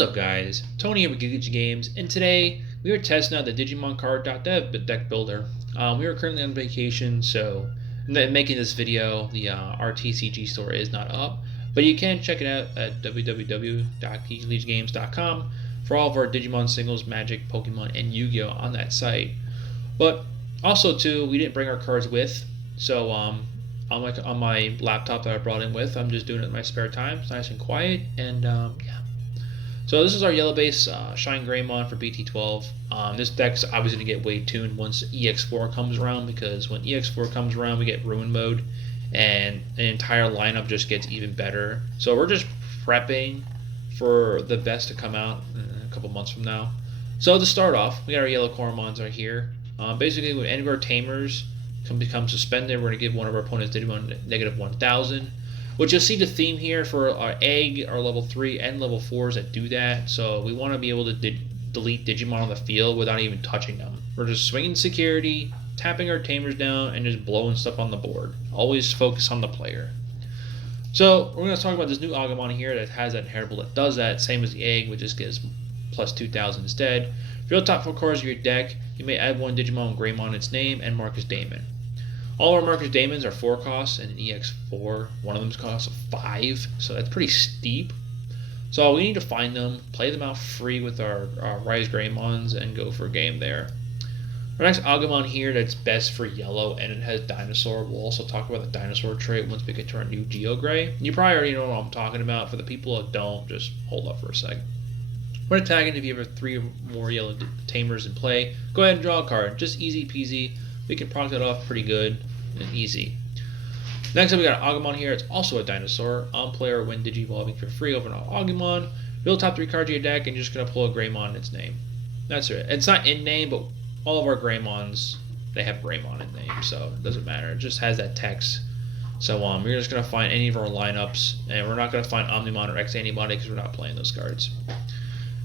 What is up, guys? Tony here with Games, and today we are testing out the Digimon card.dev deck builder. We are currently on vacation, so making this video, the RTCG store is not up, but you can check it out at www.geeklegigames.com for all of our Digimon singles, Magic, Pokemon, and Yu-Gi-Oh on that site. But also, too, we didn't bring our cards with, so on my laptop that I brought in with, I'm just doing it in my spare time. It's nice and quiet, and yeah. So this is our yellow base ShineGreymon for BT-12. This deck's obviously going to get way tuned once EX4 comes around, because when EX4 comes around we get Ruin Mode and an entire lineup just gets even better. So we're just prepping for the best to come out in a couple months from now. So to start off, we got our yellow Coromons right here. Basically, when any of our Tamers become suspended, we're going to give one of our opponents Digimon -1000. Which you'll see the theme here for our Egg, our level 3 and level 4s that do that. So we want to be able to delete Digimon on the field without even touching them. We're just swinging security, tapping our Tamers down, and just blowing stuff on the board. Always focus on the player. So we're going to talk about this new Agumon here that has that inheritable that does that, same as the Egg, which just gives plus 2000 instead. If you're the top 4 cards of your deck, you may add one Digimon Greymon its name and Marcus Daemon. All our Marcus Daemons are 4 costs and an EX4. One of them's costs 5, so that's pretty steep. So we need to find them, play them out free with our ShineGreymons, and go for a game there. Our next Agumon here that's best for yellow, and it has Dinosaur. We'll also talk about the Dinosaur trait once we get to our new Geogray. You probably already know what I'm talking about. For the people that don't, just hold up for a second. When attacking, if you have 3 or more yellow Tamers in play, go ahead and draw a card. Just easy peasy. We can proc that off pretty good and easy. Next up, we got an Agumon here. It's also a dinosaur. On player, when Digivolving for free over an Agumon, build top 3 cards of your deck, and you're just going to pull a Greymon in its name. That's it. It's not in name, but all of our Greymons, they have Greymon in name, so it doesn't matter. It just has that text. So we're just going to find any of our lineups, and we're not going to find Omnimon or X Antibody because we're not playing those cards.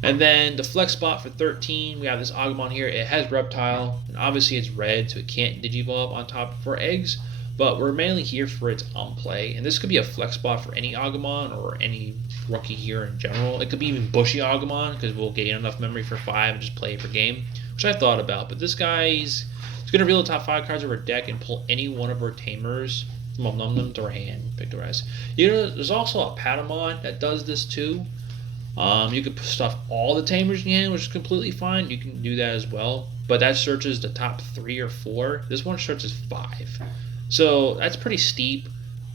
And then the flex spot for 13, we have this Agumon here. It has Reptile, and obviously it's red, so it can't Digivolve on top for eggs, but we're mainly here for its play. And this could be a flex spot for any Agumon or any rookie here in general. It could be even Bushy Agumon, because we'll gain enough memory for 5 and just play it per game, which I thought about. But this guy's going to reveal the top 5 cards of our deck and pull any one of our Tamers from them to our hand. Pick the rest. You know, there's also a Patamon that does this too. You could stuff all the Tamers in your hand, which is completely fine. You can do that as well. But that searches the top 3 or 4. This one searches 5. So that's pretty steep.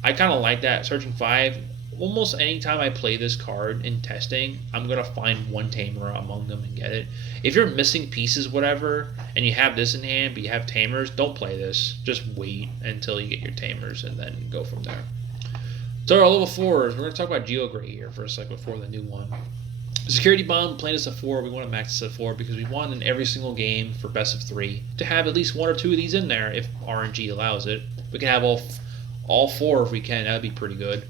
I kind of like that, searching 5. Almost any time I play this card in testing, I'm going to find one Tamer among them and get it. If you're missing pieces, whatever, and you have this in hand, but you have Tamers, don't play this. Just wait until you get your Tamers and then go from there. So our level 4s, we're going to talk about Geogray here for a second before the new one. Security Bomb, playing this at 4, we want to max this at 4 because we want in every single game for best of 3 to have at least 1 or 2 of these in there if RNG allows it. We can have all 4 if we can, that would be pretty good.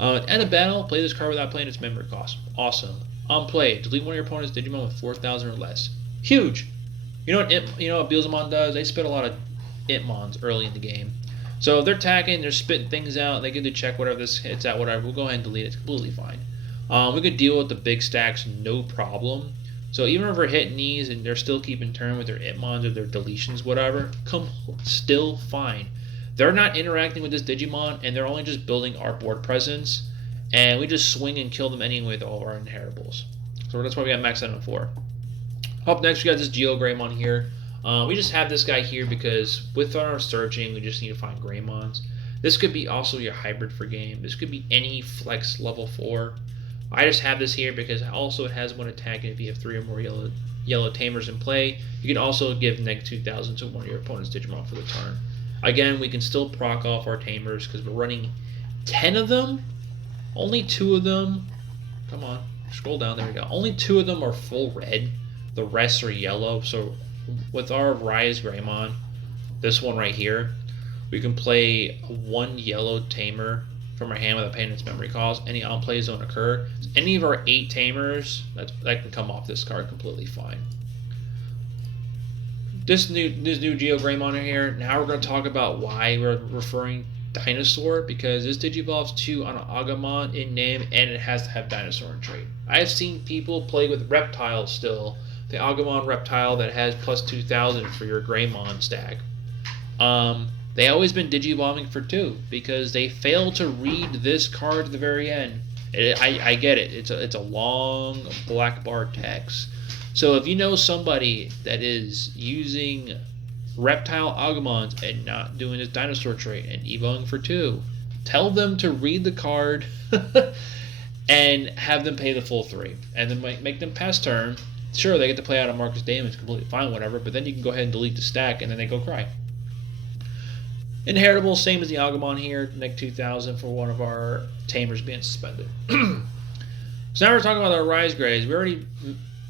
End of battle, play this card without playing its memory cost. Awesome. On play, delete one of your opponent's Digimon with 4,000 or less. Huge! You know what Beelzemon does? They spit a lot of Itmons early in the game. So if they're attacking, they're spitting things out, they get to check whatever this hits at, whatever, we'll go ahead and delete it. It's completely fine. We could deal with the big stacks no problem. So even if we're hitting these and they're still keeping turn with their Itmons or their deletions, whatever, still fine. They're not interacting with this Digimon, and they're only just building our board presence, and we just swing and kill them anyway with all of our inheritables. So that's why we got max out on 4. Up next, we got this GeoGreymon here. We just have this guy here because with our searching, we just need to find Greymons. This could be also your hybrid for game. This could be any flex level 4. I just have this here because also it has one attack, and if you have 3 or more yellow Tamers in play, you can also give -2000 to one of your opponent's Digimon for the turn. Again, we can still proc off our Tamers because we're running 10 of them. Only 2 of them. Come on, scroll down. There we go. Only 2 of them are full red. The rest are yellow. So with our ShineGreymon, this one right here, we can play 1 yellow Tamer from our hand without paying its memory cost. Any on plays don't occur. Any of our 8 Tamers that can come off this card completely fine. This new GeoGreymon here. Now we're going to talk about why we're referring Dinosaur, because this Digivolves 2 on an Agumon in name, and it has to have Dinosaur in trait. I've seen people play with Reptile still, the Agumon Reptile that has plus 2,000 for your Greymon stack. They always been Digivolving for 2 because they fail to read this card to the very end. I get it. It's a long black bar text. So if you know somebody that is using Reptile Agumons and not doing this dinosaur trait and evoing for 2, tell them to read the card and have them pay the full 3. And then make them pass turn. Sure, they get to play out of Marcus Damon, it's completely fine, whatever, but then you can go ahead and delete the stack and then they go cry. Inheritable, same as the Agumon here, neg 2,000 for one of our tamers being suspended. So now we're talking about our Rise Greys. We already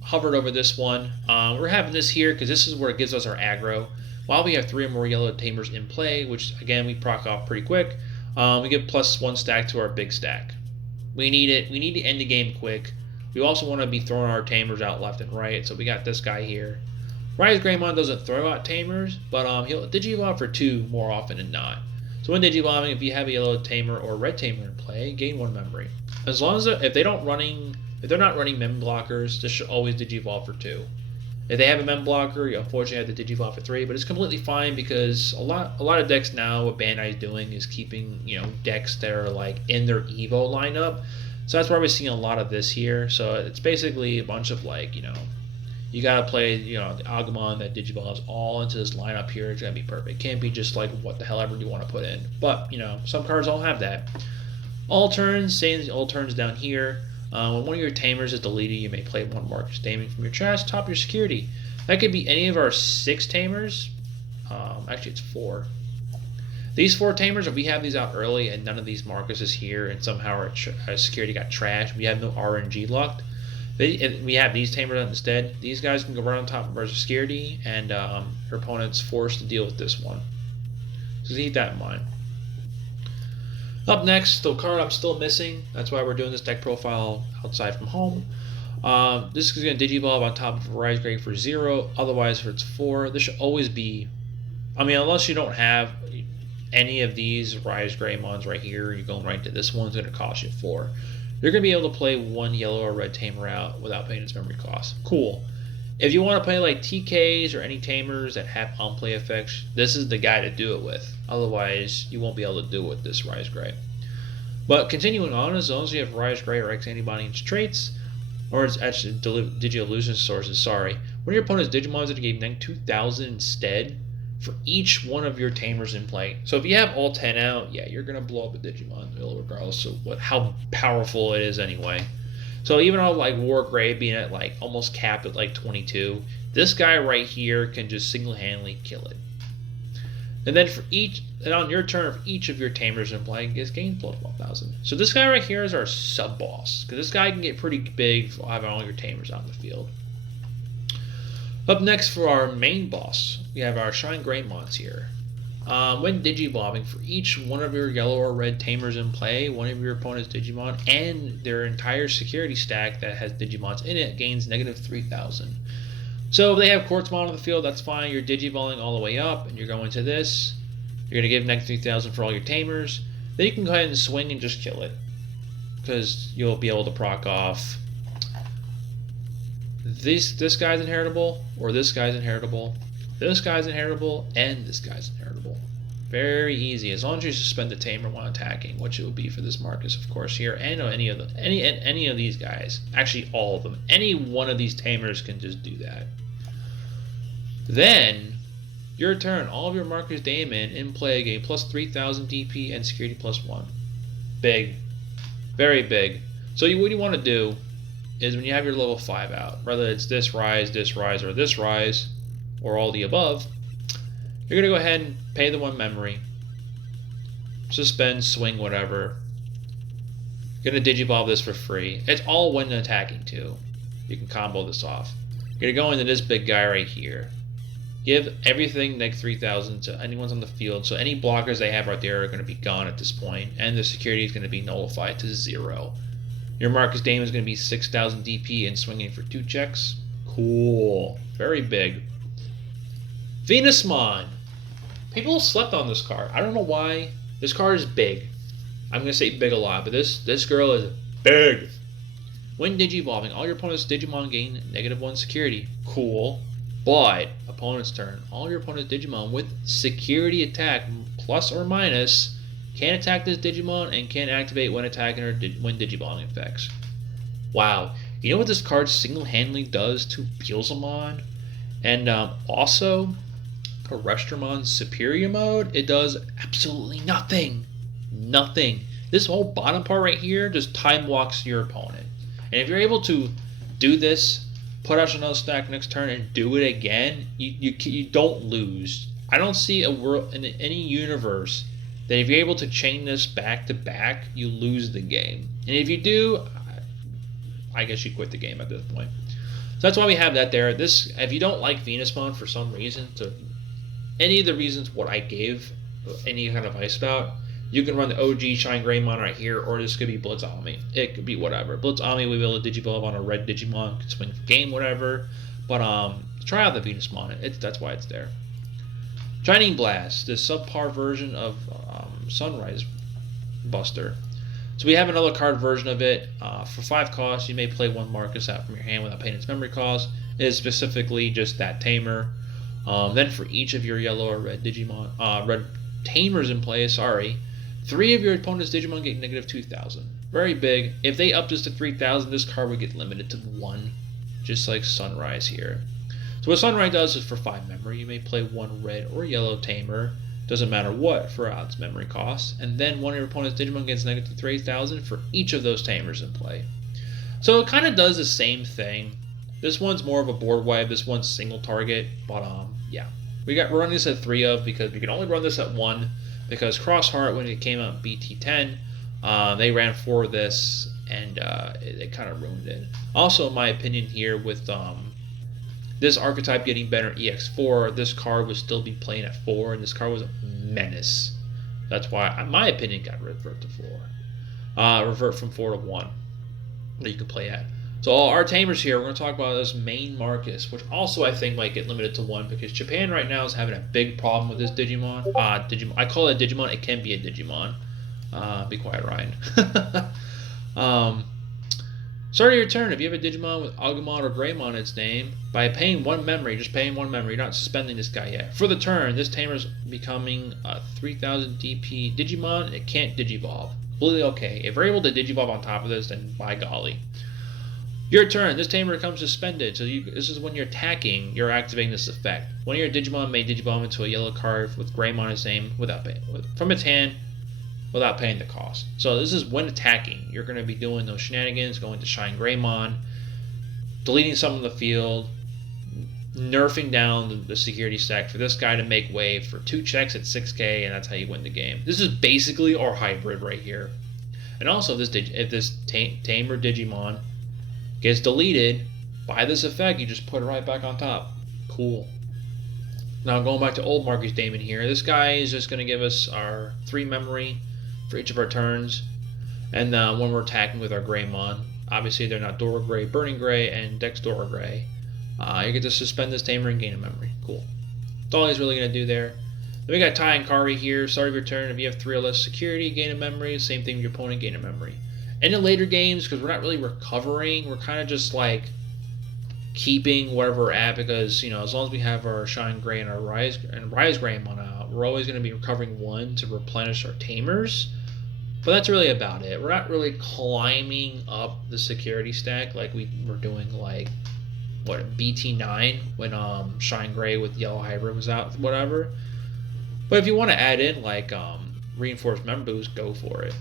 hovered over this one. We're having this here because this is where it gives us our aggro. While we have 3 or more yellow tamers in play, which again we proc off pretty quick, we get +1 stack to our big stack. We need it. We need to end the game quick. We also want to be throwing our tamers out left and right, so we got this guy here. ShineGreymon doesn't throw out tamers, but he'll Digivolve for 2 more often than not. So when Digivolving, if you have a yellow tamer or red tamer in play, gain 1 memory. As long as if they're not running mem blockers, this should always Digivolve for 2. If they have a mem blocker, you unfortunately have to Digivolve for 3, but it's completely fine because a lot of decks now, what Bandai's doing is keeping decks that are like in their Evo lineup. So that's why we're seeing a lot of this here. So it's basically a bunch of you gotta play, the Agumon that Digivolves all into this lineup here. It's gonna be perfect. Can't be just like what the hell ever you want to put in. But some cards all have that. All turns, same as all turns down here. When one of your tamers is deleted, you may play 1 Marcus Damon from your trash, top your security. That could be any of our 6 tamers. Actually, it's 4. These 4 tamers, if we have these out early and none of these Marcus is here, and somehow our security got trashed, we have no RNG lucked. We have these tamers out instead. These guys can go right on top of our security, and her opponent's forced to deal with this one. So keep that in mind. Up next, the card I'm still missing. That's why we're doing this deck profile outside from home. This is going to Digivolve on top of Rise Grey for 0. Otherwise, for it's 4. This should always be... unless you don't have any of these Rise Greymons right here, you're going right to this one, it's going to cost you 4. You're going to be able to play 1 yellow or red tamer out without paying its memory cost. Cool. If you want to play like TKs or any tamers that have on-play effects, this is the guy to do it with. Otherwise, you won't be able to do it with this Rise Grey. But continuing on, as long as you have Rise Grey or X antibody and traits, or it's actually Digi-Illusion sources, sorry. One of your opponent's Digimons that gave neg 2,000 instead for each one of your tamers in play. So if you have all 10 out, yeah, you're going to blow up a Digimon, regardless of how powerful it is anyway. So even on like War Grey being at like almost capped at like 22, this guy right here can just single-handedly kill it. And then on your turn, for each of your tamers in play, gets gained plus 1,000. So this guy right here is our sub-boss, because this guy can get pretty big for having all your tamers out in the field. Up next for our main boss, we have our ShineGreymons here. When Digivolving, for each one of your yellow or red tamers in play, one of your opponent's Digimon and their entire security stack that has Digimons in it gains negative 3,000. So if they have Quartzmon on the field, that's fine. You're Digivolving all the way up, and you're going to this. You're going to give negative 3,000 for all your tamers. Then you can go ahead and swing and just kill it, because you'll be able to proc off this guy's inheritable, or this guy's inheritable, this guy's inheritable, and this guy's inheritable. Very easy, as long as you suspend the tamer when attacking, which it will be for this Marcus, of course, here, and any of these guys. Actually, all of them. Any one of these tamers can just do that. Then, your turn. All of your Marcus Damon in play gain plus 3,000 DP and security plus 1. Big. Very big. So what you want to do is when you have your level 5 out, whether it's this rise, or this rise, or all the above, you're going to go ahead and pay the 1 memory, suspend, swing, whatever. You're going to Digivolve this for free. It's all when attacking too. You can combo this off. You're going to go into this big guy right here. Give everything neg 3,000 to anyone's on the field, so any blockers they have right there are going to be gone at this point, and the security is going to be nullified to 0. Your Marcus Damon is going to be 6,000 DP and swinging for 2 checks. Cool. Very big. Venusmon. People slept on this card. I don't know why. This card is big. I'm going to say big a lot, but this girl is big. When Digivolving, all your opponent's Digimon gain -1 security. Cool. But, opponent's turn. All your opponent's Digimon with security attack, plus or minus, can attack this Digimon and can activate when attacking or when Digivolving effects. Wow. You know what this card single-handedly does to Beelzemon? And also, Terrestrimon's Superior Mode? It does absolutely nothing. Nothing. This whole bottom part right here just time walks your opponent. And if you're able to do this, put out another stack next turn and do it again, you don't lose. I don't see a world in any universe that if you're able to chain this back to back, you lose the game. And if you do, I guess you quit the game at this point. So that's why we have that there. This, if you don't like Venusmon for some reason, to any of the reasons what I gave any kind of advice about, you can run the OG ShineGreymon right here, or this could be Blitz Omni. It could be whatever. Blitz Omni, we will Digivolve on a red Digimon, can swing for game, whatever. But try out the Venusmon. That's why it's there. Shining Blast, the subpar version of Sunrise Buster. So we have another card version of it. For 5 costs, you may play 1 Marcus out from your hand without paying its memory cost. It is specifically just that tamer. Then for each of your yellow or red Digimon, red tamers in play, 3 of your opponent's Digimon get -2,000. Very big. If they up this to 3,000, this card would get limited to 1, just like Sunrise here. So what Sunrise does is for 5 memory, you may play 1 red or yellow tamer, doesn't matter what, for its memory cost, and then one of your opponent's Digimon gets -3,000 for each of those tamers in play. So it kind of does the same thing. This one's more of a board wipe, this one's single target, but yeah. We're running this at 3 of because we can only run this at 1 because Crossheart, when it came out BT-10, they ran 4 of this and it kind of ruined it. Also, in my opinion here, with this archetype getting better EX4, this card would still be playing at 4, and this card was a menace. That's why, in my opinion, got revert to 4. Revert from 4 to 1 that you can play at. So our tamers here, we're going to talk about this main Marcus, which also I think might get limited to 1 because Japan right now is having a big problem with this Digimon. I call it Digimon. It can be a Digimon. Be quiet, Ryan. Start of your turn. If you have a Digimon with Agumon or Greymon in its name, by paying 1 memory, just paying 1 memory, you're not suspending this guy yet. For the turn, this tamer is becoming a 3000 DP Digimon. It can't Digivolve. Completely okay. If you're able to Digivolve on top of this, then by golly. Your turn. This tamer becomes suspended. So this is when you're attacking, you're activating this effect. One of your Digimon may Digivolve into a yellow card with Greymon in its name without paying, from its hand without paying the cost. So this is when attacking. You're going to be doing those shenanigans, going to ShineGreymon, deleting some of the field, nerfing down the security stack for this guy to make way for 2 checks at 6k, and that's how you win the game. This is basically our hybrid right here. And also, if this tamer Digimon gets deleted by this effect, you just put it right back on top. Cool. Now going back to old Marcus Damon here, this guy is just going to give us our 3 memory for each of our turns, and when we're attacking with our Greymon, obviously they're not Dora Gray, Burning Gray, and Dex Dora Gray. You get to suspend this tamer and gain a memory. Cool. That's all he's really going to do there. Then we got Tai and Kari here. Start of your turn, if you have 3 or less security, gain a memory. Same thing with your opponent, gain a memory. And in later games, because we're not really recovering, we're kind of just like keeping whatever we're at, because as long as we have our Shine Gray and our Rise Greymon out, we're always going to be recovering 1 to replenish our tamers. But that's really about it. We're not really climbing up the security stack like we were doing, like BT-9 when Shine Gray with Yellow Hybrid was out, whatever. But if you want to add in like reinforced member boost, go for it.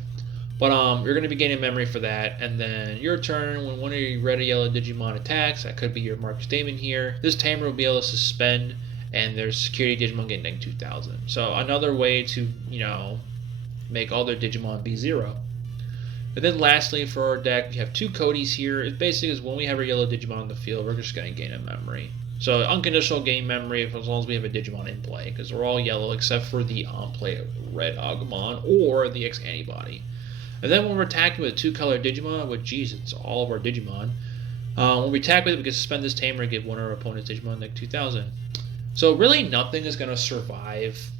But you're going to be gaining memory for that, and then your turn, when one of your red or yellow Digimon attacks, that could be your Marcus Damon here, this tamer will be able to suspend, and their security Digimon get -2,000. So another way to, make all their Digimon be 0. And then lastly, for our deck, we have 2 Codys here. It basically is when we have our yellow Digimon on the field, we're just going to gain a memory. So unconditional gain memory as long as we have a Digimon in play, because we're all yellow except for the on-play red Agumon or the X-Antibody. And then when we're attacking with a 2-color Digimon, which, it's all of our Digimon, when we attack with it, we can suspend this tamer and give one of our opponent's Digimon -2,000. So really nothing is going to survive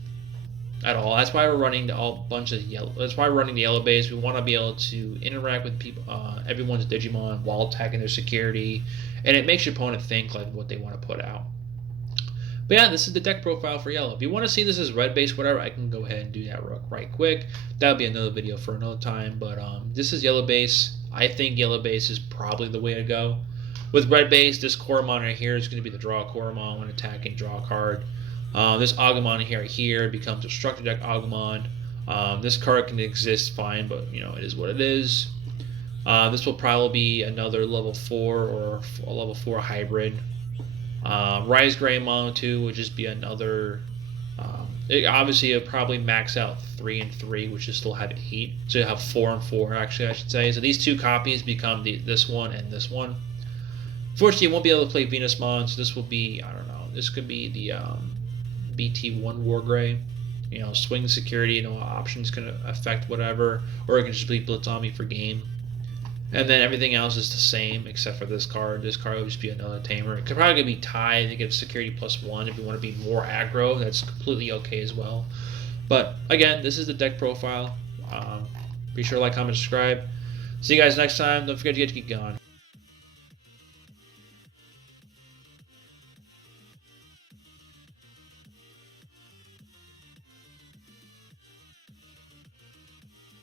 at all. That's why we're running the bunch of yellow. That's why we're running the yellow base. We want to be able to interact with people, everyone's Digimon while attacking their security, and it makes your opponent think like what they want to put out. But yeah, this is the deck profile for yellow. If you want to see this as red base, whatever, I can go ahead and do that right quick. That'll be another video for another time. But this is yellow base. I think yellow base is probably the way to go. With red base, this Koromon right here is going to be the draw Koromon when attacking, draw a card. This Agumon here becomes a structure deck Agumon. This card can exist fine, but it is what it is. This will probably be another level 4 or a level 4 hybrid. ShineGreymon 2 would just be another. Obviously, it'll probably max out 3 and 3, which is still have 8. So you have 4 and 4, actually, I should say. So these 2 copies become this one and this one. Fortunately, you won't be able to play Venusmon, so this will be, I don't know, this could be the BT-1 Wargray. Swing security, options can affect whatever, or it can just be Blitz on me for game. And then everything else is the same except for this card. This card will just be another tamer. It could probably be tied to give security +1 if you want to be more aggro. That's completely okay as well. But again, this is the deck profile. Be sure to like, comment, subscribe. See you guys next time. Don't forget to get to keep going.